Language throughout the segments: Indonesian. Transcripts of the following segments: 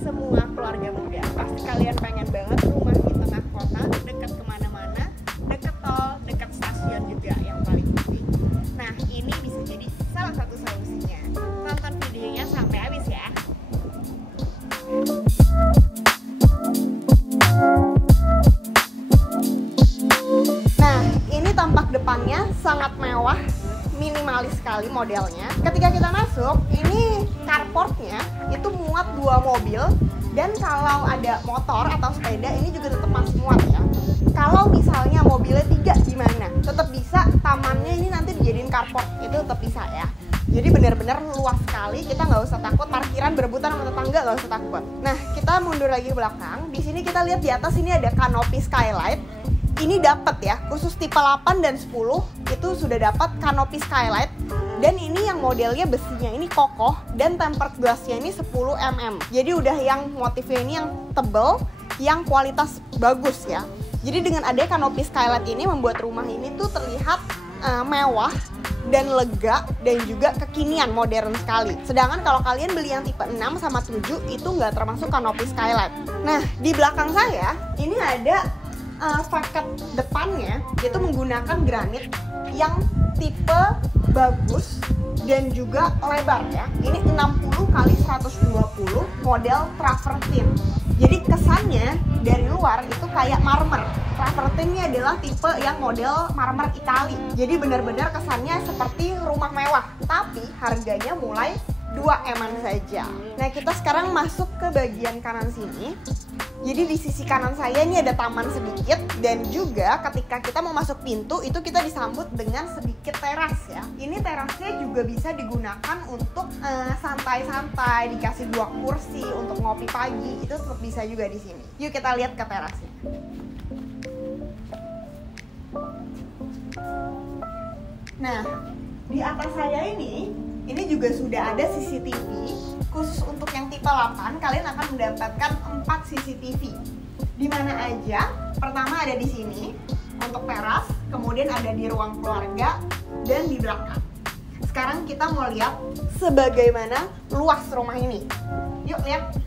Semua keluarga muda pasti kalian pengen banget rumah di tengah kota, dekat kemana-mana, dekat tol, dekat stasiun juga yang paling penting. Nah, ini bisa jadi salah satu solusinya. Tonton videonya sampai habis ya. Nah, ini tampak depannya sangat mewah, minimalis sekali modelnya. Ketika kita masuk, ini carportnya itu muat 2 mobil, dan kalau ada motor atau sepeda ini juga tetap masih muat ya. Kalau misalnya mobilnya 3 gimana? Tetap bisa, tamannya ini nanti dijadiin carport, itu tetap bisa ya. Jadi benar-benar luas sekali, kita nggak usah takut parkiran berebutan sama tetangga, nggak usah takut. Nah, kita mundur lagi ke belakang. Di sini kita lihat di atas ini ada canopy skylight. Ini dapat ya, khusus tipe 8 dan 10 itu sudah dapat canopy skylight. Dan ini yang modelnya besinya ini kokoh dan tempered glassnya ini 10 mm. Jadi udah yang motifnya ini yang tebel, yang kualitas bagus ya. Jadi dengan adanya canopy skylight ini membuat rumah ini tuh terlihat mewah dan lega dan juga kekinian, modern sekali. Sedangkan kalau kalian beli yang tipe 6 sama 7 itu nggak termasuk canopy skylight. Nah, di belakang saya ini ada faket depannya itu menggunakan granit yang tipe bagus dan juga lebar ya. Ini 60 x 120 model travertine. Jadi kesannya dari luar itu kayak marmer. Travertine ini adalah tipe yang model marmer Itali. Jadi benar-benar kesannya seperti rumah mewah, tapi harganya mulai 2M-an saja. Nah, kita sekarang masuk ke bagian kanan sini. Jadi di sisi kanan saya ini ada taman sedikit, dan juga ketika kita mau masuk pintu itu kita disambut dengan sedikit teras ya. Ini terasnya juga bisa digunakan untuk santai-santai, dikasih 2 kursi untuk ngopi pagi, itu tetap bisa juga di sini. Yuk kita lihat ke terasnya. Nah, di atas saya ini juga sudah ada CCTV. Khusus untuk yang tipe 8, kalian akan mendapatkan 4 CCTV. Di mana aja? Pertama ada di sini untuk teras, kemudian ada di ruang keluarga dan di belakang. Sekarang kita mau lihat sebagaimana luas rumah ini. Yuk lihat.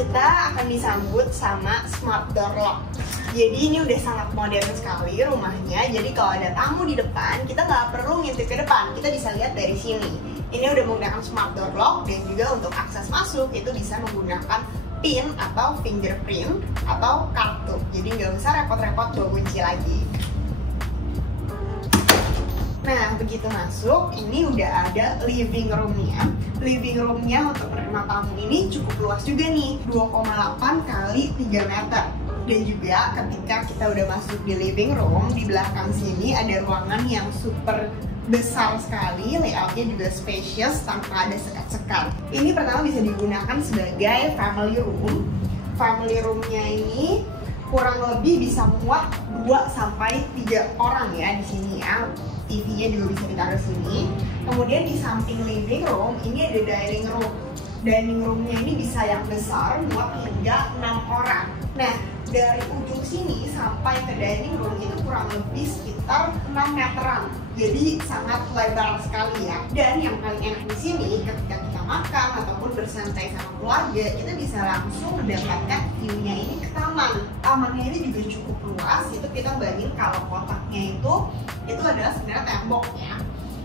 Kita akan disambut sama smart door lock. Jadi ini udah sangat modern sekali rumahnya. Jadi kalau ada tamu di depan, kita nggak perlu ngintip ke depan, kita bisa lihat dari sini. Ini udah menggunakan smart door lock, dan juga untuk akses masuk itu bisa menggunakan PIN atau fingerprint atau kartu. Jadi nggak usah repot-repot bawa kunci lagi. Nah, begitu masuk, ini udah ada living roomnya. Living roomnya untuk menerima tamu ini cukup luas juga nih, 2,8 x 3 meter. Dan juga ketika kita udah masuk di living room, di belakang sini ada ruangan yang super besar sekali, layoutnya juga spacious tanpa ada sekat-sekat. Ini pertama bisa digunakan sebagai family room. Family roomnya ini kurang lebih bisa muat 2-3 orang ya di sini ya. TV-nya juga bisa ditaruh sini. Kemudian di samping living room ini ada dining room. Dining roomnya ini bisa yang besar, muat hingga 6 orang. Nah, dari ujung sini sampai ke dining room itu kurang lebih sekitar 6 meteran. Jadi sangat lebar sekali ya. Dan yang paling enak di sini ketika kita makan ataupun bersantai sama keluarga, kita bisa langsung mendapatkan view-nya ini ke taman. Tamannya ini juga cukup luas. Itu kita bayangin kalau kotaknya itu adalah sebenarnya temboknya.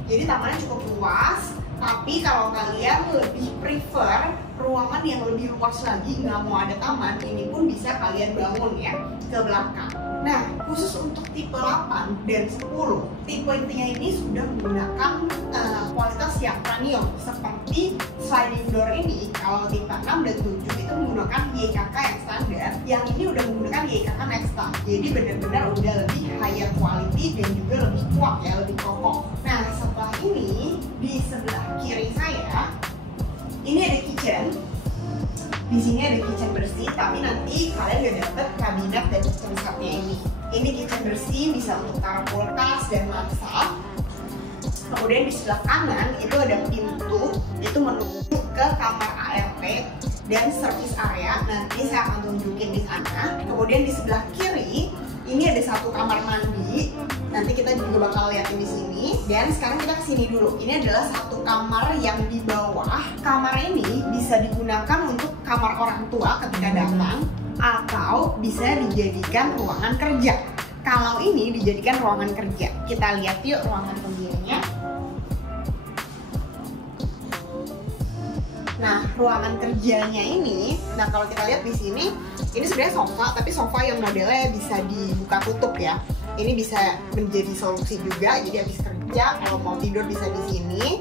Jadi tamannya cukup luas, Tapi kalau kalian lebih prefer ruangan yang lebih luas lagi, nggak mau ada taman, ini pun bisa kalian bangun ya ke belakang. Nah, khusus untuk tipe 8 dan 10, tipe intinya ini sudah menggunakan kualitas yang premium seperti sliding door ini. Kalau tipe 6 dan 7 itu menggunakan YKK yang standar, yang ini udah menggunakan YKK Nexta. Jadi benar-benar udah lebih higher quality dan juga lebih kuat ya, lebih kokoh. Nah, setelah ini di sebelah kiri saya ini ada kitchen. Di sini ada kitchen bersih, tapi nanti kalian udah dapet kabinet dan kitchen setnya ini. Ini kitchen bersih, bisa untuk taruh kulkas dan masak. Kemudian di sebelah kanan itu ada pintu, itu menuju ke kamar ART dan service area. Nanti saya akan tunjukin di sana. Kemudian di sebelah kiri ini ada satu kamar mandi. Nanti kita juga bakal liatin di sini. Dan sekarang kita kesini dulu. Ini adalah satu kamar yang di bawah. Kamar ini bisa digunakan untuk kamar orang tua ketika datang, atau bisa dijadikan ruangan kerja. Kalau ini dijadikan ruangan kerja, kita lihat yuk ruangan kerjanya. Nah, ruangan kerjanya ini, nah kalau kita lihat di sini, ini sebenarnya sofa, tapi sofa yang modelnya bisa dibuka tutup ya. Ini bisa menjadi solusi juga, jadi habis kerja kalau mau tidur bisa di sini.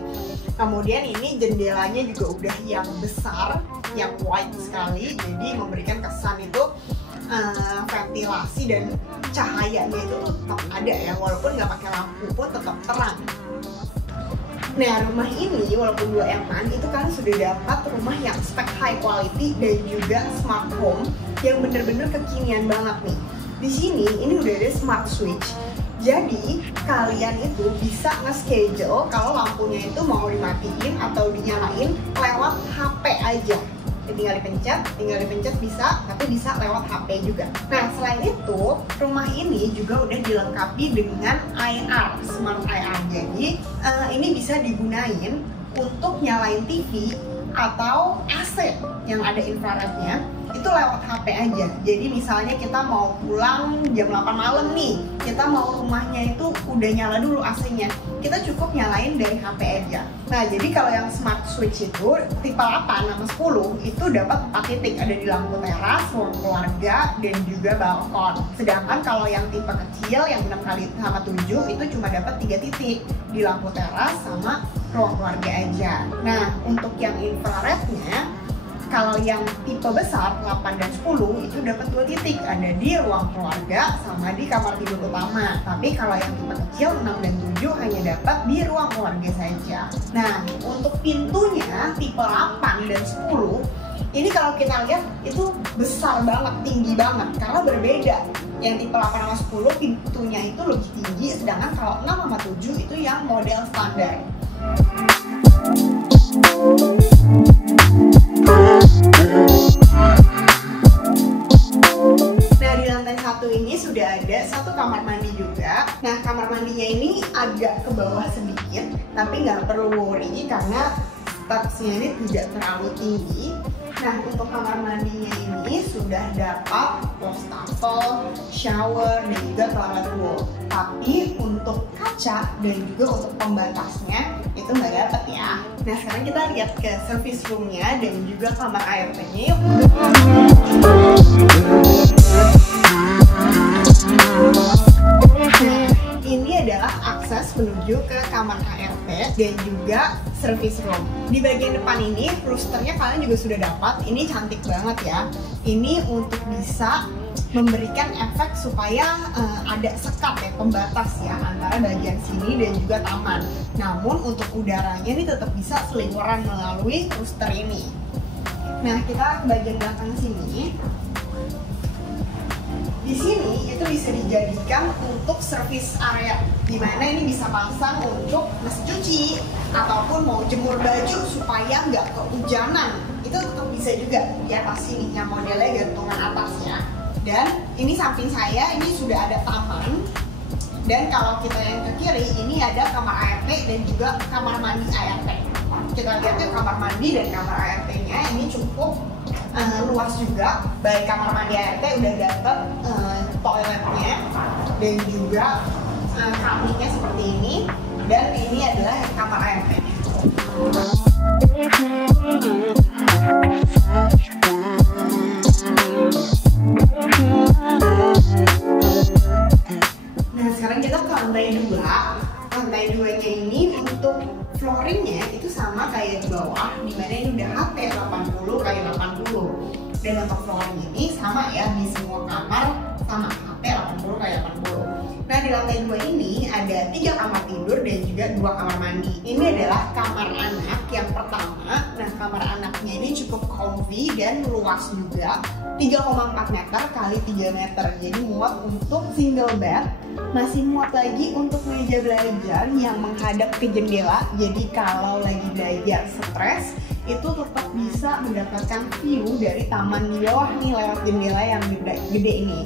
Kemudian ini jendelanya juga udah yang besar, yang wide sekali, jadi memberikan kesan itu ventilasi dan cahayanya itu tetap ada ya, walaupun nggak pakai lampu pun tetap terang. Nah, rumah ini walaupun 2 eman, itu kan sudah dapat rumah yang spek high quality dan juga smart home yang bener-bener kekinian banget nih. Di sini ini udah ada smart switch. Jadi kalian itu bisa nge-schedule kalau lampunya itu mau dimatiin atau dinyalain lewat HP aja. Tinggal dipencet bisa, tapi bisa lewat HP juga. Nah, selain itu, rumah ini juga udah dilengkapi dengan IR, Smart IR. Jadi ini bisa digunain untuk nyalain TV atau AC yang ada infrarednya, itu lewat HP aja. Jadi misalnya kita mau pulang jam 8 malam nih, kita mau rumahnya itu udah nyala dulu AC-nya, kita cukup nyalain dari HP aja. Nah, jadi kalau yang smart switch itu tipe 8 sama 10 itu dapat 4 titik, ada di lampu teras, ruang keluarga, dan juga balkon. Sedangkan kalau yang tipe kecil yang 6 kali sama 7 itu cuma dapat 3 titik di lampu teras sama ruang keluarga aja. Nah, untuk yang infrarednya, kalau yang tipe besar 8 dan 10 itu dapat 2 titik, ada di ruang keluarga sama di kamar tidur utama. Tapi kalau yang tipe kecil 6 dan 7 hanya dapat di ruang keluarga saja. Nah, untuk pintunya tipe 8 dan 10 ini kalau kita lihat itu besar banget, tinggi banget, karena berbeda. Yang tipe 8 sama 10 pintunya itu lebih tinggi, sedangkan kalau 6 sama 7 itu yang model standar. Nah, di lantai 1 ini sudah ada satu kamar mandi juga. Nah, kamar mandinya ini agak ke bawah sedikit, tapi nggak perlu worry karena stepsnya ini tidak terlalu tinggi. Nah, untuk kamar mandinya ini sudah dapat wastafel, shower, dan juga toilet bowl. Tapi untuk kaca dan juga untuk pembatasnya itu nggak dapat ya. Nah, sekarang kita lihat ke service roomnya dan juga kamar ART-nya yuk. Ini adalah akses menuju ke kamar ART dan juga service room. Di bagian depan ini roosternya kalian juga sudah dapat. Ini cantik banget ya. Ini untuk bisa memberikan efek supaya ada sekat ya, pembatas ya antara bagian sini dan juga taman. Namun untuk udaranya ini tetap bisa seliweran melalui rooster ini. Nah, kita ke bagian belakang sini. Di sini itu bisa dijadikan untuk service area, dimana ini bisa pasang untuk mesin cuci ataupun mau jemur baju supaya nggak kehujanan. Itu tetap bisa juga di atas sini yang modelnya gantungan atasnya. Dan ini samping saya ini sudah ada taman. Dan kalau kita yang ke kiri ini ada kamar ART dan juga kamar mandi ART. Kita lihat yuk kamar mandi dan kamar ART-nya ini cukup luas juga. Baik kamar mandi ART udah dapet toiletnya dan juga kamingnya seperti ini, dan ini adalah kamar ART-nya. Nah sekarang kita ke lantai 2. Lantai 2-nya ini untuk flooringnya itu sama kayak di bawah, dimana ini udah HT 80x80. Dan untuk flooring ini sama ya di semua kamar, sama HT 80x80. Nah di lantai 2 ini ada 3 kamar tidur dan juga 2 kamar mandi. Ini adalah kamar anak yang pertama. Nah kamar anaknya ini cukup comfy dan luas juga, 3,4 meter kali 3 meter. Jadi muat untuk single bed. Masih muat lagi untuk meja belajar yang menghadap ke jendela. Jadi kalau lagi belajar stres, itu tetap bisa mendapatkan view dari taman di bawah nih lewat jendela yang gede ini.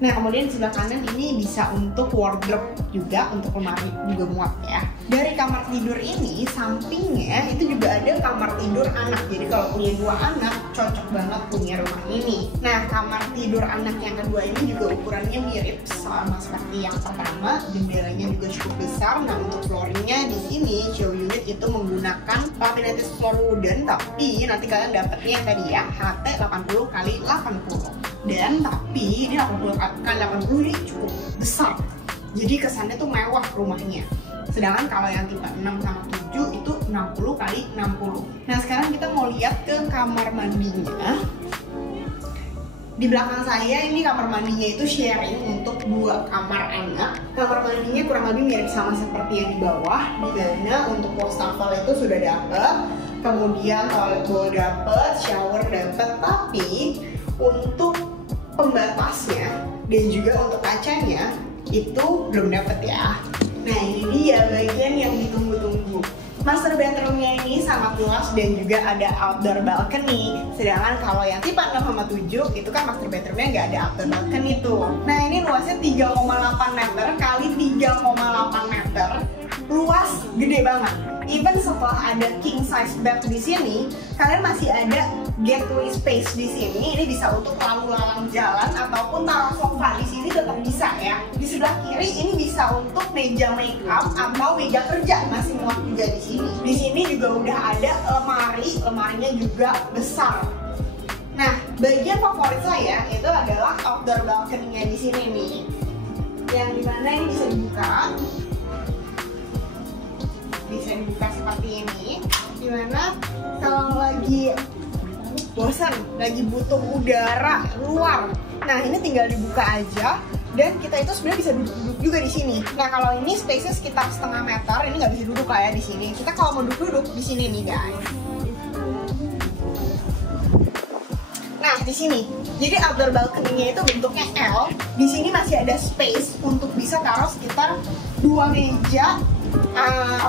Nah kemudian di sebelah kanan ini bisa untuk wardrobe juga, untuk lemari juga muat ya. Dari kamar tidur ini sampingnya itu juga ada kamar tidur anak. Jadi kalau punya 2 anak cocok banget punya rumah ini. Nah kamar tidur anak yang kedua ini juga ukurannya mirip sama seperti yang pertama. Jendelanya juga cukup besar. Nah untuk flooringnya di sini show unit itu menggunakan laminated floor wooden, tapi nanti kalian dapetnya yang tadi ya HT 80x80. Dan tapi ini 80x80 ini cukup besar, jadi kesannya tuh mewah rumahnya. Sedangkan kalau yang tipe 6 sama 7 itu 60x60. Nah sekarang kita mau lihat ke kamar mandinya. Di belakang saya ini kamar mandinya itu sharing untuk 2 kamar anak. Kamar mandinya kurang lebih mirip sama seperti yang di bawah, dimana untuk wastafel itu sudah dapet, kemudian toilet bowl dapet, shower dapet, tapi untuk pembatasnya dan juga untuk kacanya itu belum dapet ya. Nah ini dia bagian yang ditunggu-tunggu. Master bedroomnya ini sangat luas dan juga ada outdoor balcony. Sedangkan kalau yang tipe 6 sama 7 itu kan master bedroomnya nggak ada outdoor balcony tuh. Nah ini luasnya 3,8 meter kali 3,8 meter. Luas, gede banget. Even setelah ada king size bed di sini, kalian masih ada gateway space di sini. Ini bisa untuk lalu lalang jalan ataupun taruh sofa di sini tetap bisa ya. Di sebelah kiri ini bisa untuk meja makeup atau meja kerja, masih muat juga di sini. Di sini juga udah ada lemari, lemarinya juga besar. Nah, bagian favorit saya itu adalah outdoor balcony-nya di sini nih, yang dimana ini bisa dibuka. Bisa dibuka seperti ini, dimana kalau lagi bosan, lagi butuh udara luar, nah ini tinggal dibuka aja dan kita itu sebenarnya bisa duduk-duduk juga di sini. Nah kalau ini space-nya sekitar setengah meter, ini nggak bisa duduk kayak di sini. Kita kalau mau duduk di sini nih guys. Nah di sini, jadi outdoor balcony-nya itu bentuknya L. Di sini masih ada space untuk bisa taruh sekitar 2 meja.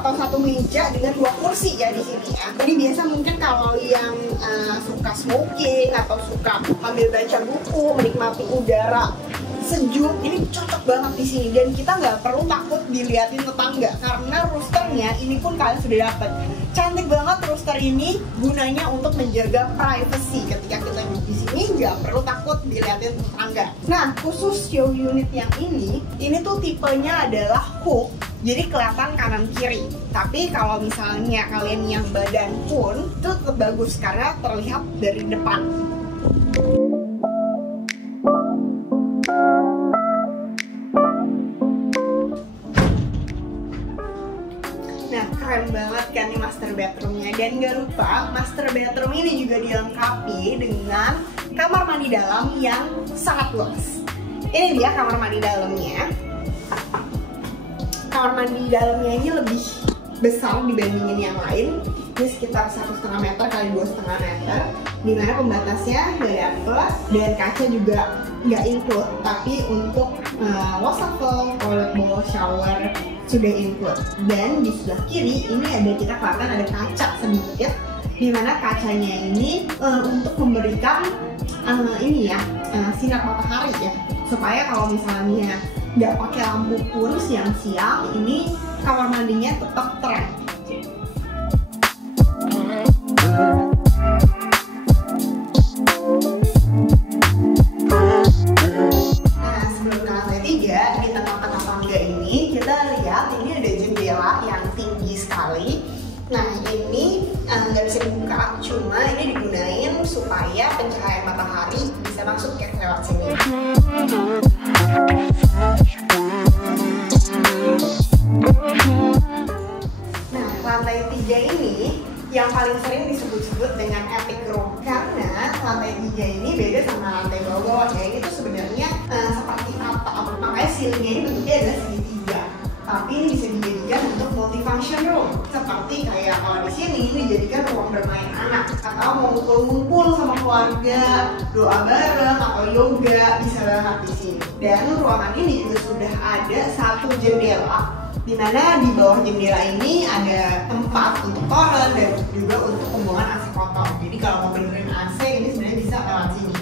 Atau 1 meja dengan 2 kursi ya di sini ya. Jadi biasa mungkin kalau yang suka smoking atau suka ambil baca buku, menikmati udara sejuk, ini cocok banget di sini. Dan kita nggak perlu takut diliatin tetangga karena roosternya ini pun kalian sudah dapat. Cantik banget rooster ini, gunanya untuk menjaga privacy. Ketika kita duduk di sini nggak perlu takut diliatin tetangga. Nah khusus show unit yang ini tuh tipenya adalah hook. Jadi kelihatan kanan kiri. Tapi kalau misalnya kalian yang badan pun itu tetap bagus karena terlihat dari depan. Nah keren banget kan nih master bedroomnya. Dan gak lupa master bedroom ini juga dilengkapi dengan kamar mandi dalam yang sangat luas. Ini dia kamar mandi dalamnya. Kamar mandi dalamnya ini lebih besar dibandingin yang lain. Ini sekitar 1,5 meter kali 2,5 meter. Dimana pembatasnya nggak dapet dan kaca juga nggak include. Tapi untuk wastafel, toilet bowl, shower sudah include. Dan di sebelah kiri ini kita kelihatan ada kaca sedikit. Dimana kacanya ini untuk memberikan sinar matahari ya. Supaya kalau misalnya nggak pakai lampu pun siang-siang, ini kamar mandinya tetap terang. Nah sebelum ke lantai 3, di tengah-tengah tangga ini kita lihat ini ada jendela yang tinggi sekali. Nah ini supaya pencahayaan matahari bisa masuk ke lewat sini. Nah, lantai 3 ini yang paling sering disebut-sebut dengan attic room karena lantai 3 ini beda sama lantai bawah-bawah ya. Ini tuh sebenarnya seperti atap, makanya ceilingnya ini bentuknya adalah segitiga. Tapi ini bisa dijadikan untuk multifunction room, seperti kayak kalau di sini dijadikan ruang bermain anak atau mau ngumpul-ngumpul sama keluarga, doa bareng atau yoga bisa banget di sini. Dan ruangan ini juga sudah ada satu jendela, dimana di bawah jendela ini ada tempat untuk toren dan juga untuk pembuangan AC kotor. Jadi kalau mau benerin AC ini sebenarnya bisa lewat sini.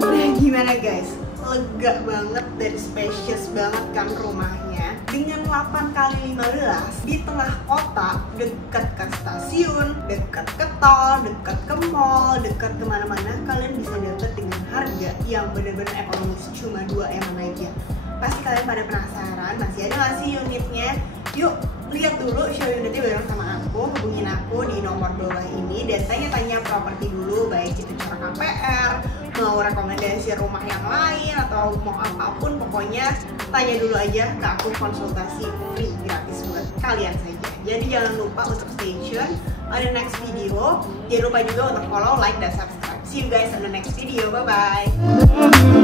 Nah gimana guys? Lega banget dan spacious banget kan rumahnya. Dengan 8x15 di tengah kota, dekat ke stasiun, dekat ke tol, dekat ke mall, dekat kemana-mana, kalian bisa dapat dengan harga yang benar-benar ekonomis, cuma 2 M aja. Pasti kalian pada penasaran, masih ada nggak sih unitnya? Yuk lihat dulu show unitnya bareng sama aku, hubungin aku di nomor bawah ini dan tanya-tanya properti dulu, baik itu cara KPR, mau rekomendasi rumah yang lain atau mau apapun, pokoknya tanya dulu aja ke aku, konsultasi free gratis buat kalian saja. Jadi jangan lupa untuk stay tune on the next video. Jangan lupa juga untuk follow, like, dan subscribe. See you guys on the next video. Bye bye.